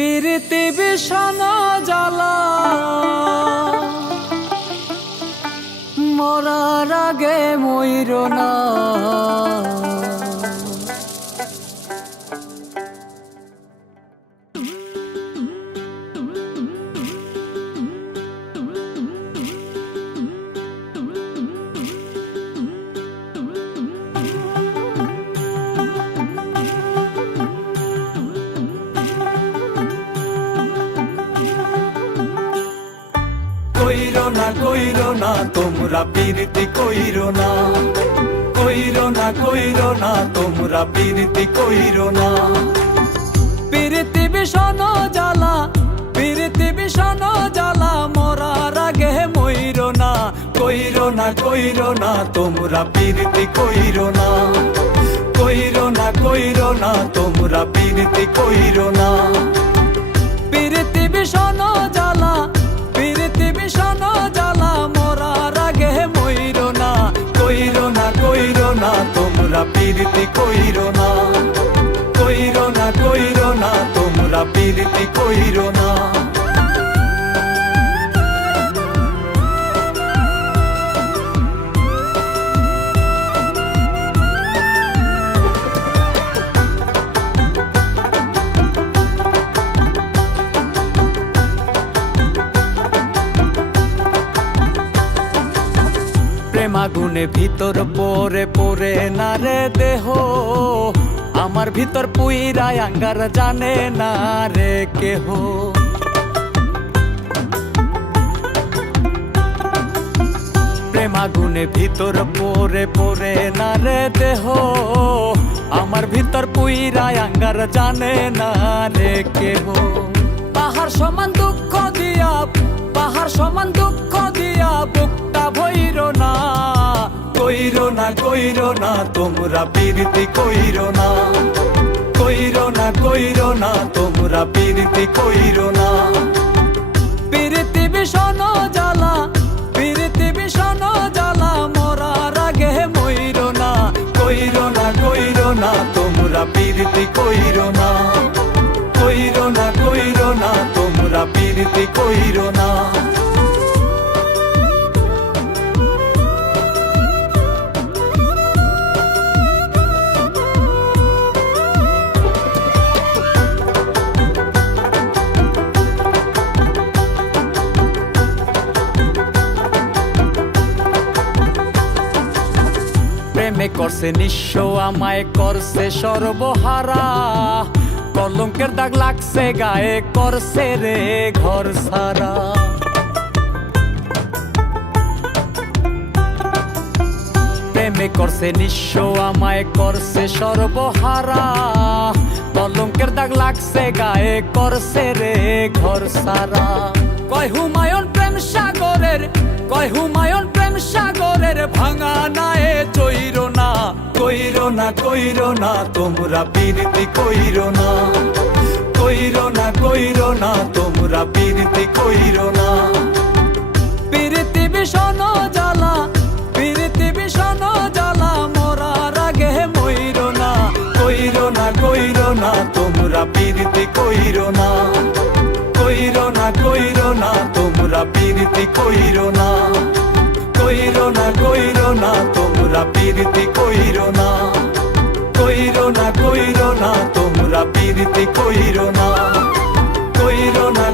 প্রীতি বেশানা জ্বালা। মরার আগে ময়ূর না। কইরো না কইরো না, তোমরা বীরতি কইরো না। কইরো না কইরো না, তোমরা বীরতি কইরো না। প্রীতি বিষণ জ্বালা প্রীতি বিষণ জ্বালা, মরার আগে ময়ূর না। কইরো না কইরো না, তোমরা বীরতি কইরো না। কইরো না কইরো না, তোমরা বীরতি কইরো না। বীরতি কইরো না কইরো না কইরো না তোমরা পিরিতি কইরো না। প্রেমাগুনে ভিতর পরে পরে না রে দেহ। আমার ভিতর পুইরা আঙ্গার জানে না রে কেহ। প্রেমাগুনে ভিতর পরে পরে না রে দেহ। আমার ভিতর পুইরা আঙ্গার জানে না রে কেহ। কইরো না কইরো না, তোমরা বীরতি কইরো না। কইরো না কইরো না, তোমরা বীরতি কইরো না। প্রীতি বিষণ জ্বালা, প্রীতি বিষণ জ্বালা, মরার আগে ময়ূর না। কইরো না কইরো না, তোমরা বীরতি কইরো না। কইরো না কইরো না, তোমরা বীরতি কইরো না। প্রেমে করছে, নিঃস্ব আমায় করছে সর্বহারা। কলঙ্কের দাগ লাগছে, গায়ে করছে রে ঘর সারা। প্রেমে করছে, নিঃস্ব আমায় করছে সর্বহারা। কলঙ্কের দাগ লাগছে, গায়ে করছে রে ঘর সারা। কয় হুমায়ুন প্রেম সাগরের, কয় হুমায়ুন প্রেম কইরো না, তোমরা বীরতি কইরো না। কইরো না কইরো না, তোমরা বীরতি কইরো না। প্রীতি বিষণ জ্বালা প্রীতি বিষণ জ্বালা, মরার আগে ময়ূর না। কইরো না কইরো না, তোমরা বীরতি কইরো না। কইরো না কইরো না, তোমরা বীরতি কইরো না। কইরো না কইরো না, তোমরা বীরতি কইরো না। কইরো না কইরো না তোমরা পীরতি কইরো না। কইরো না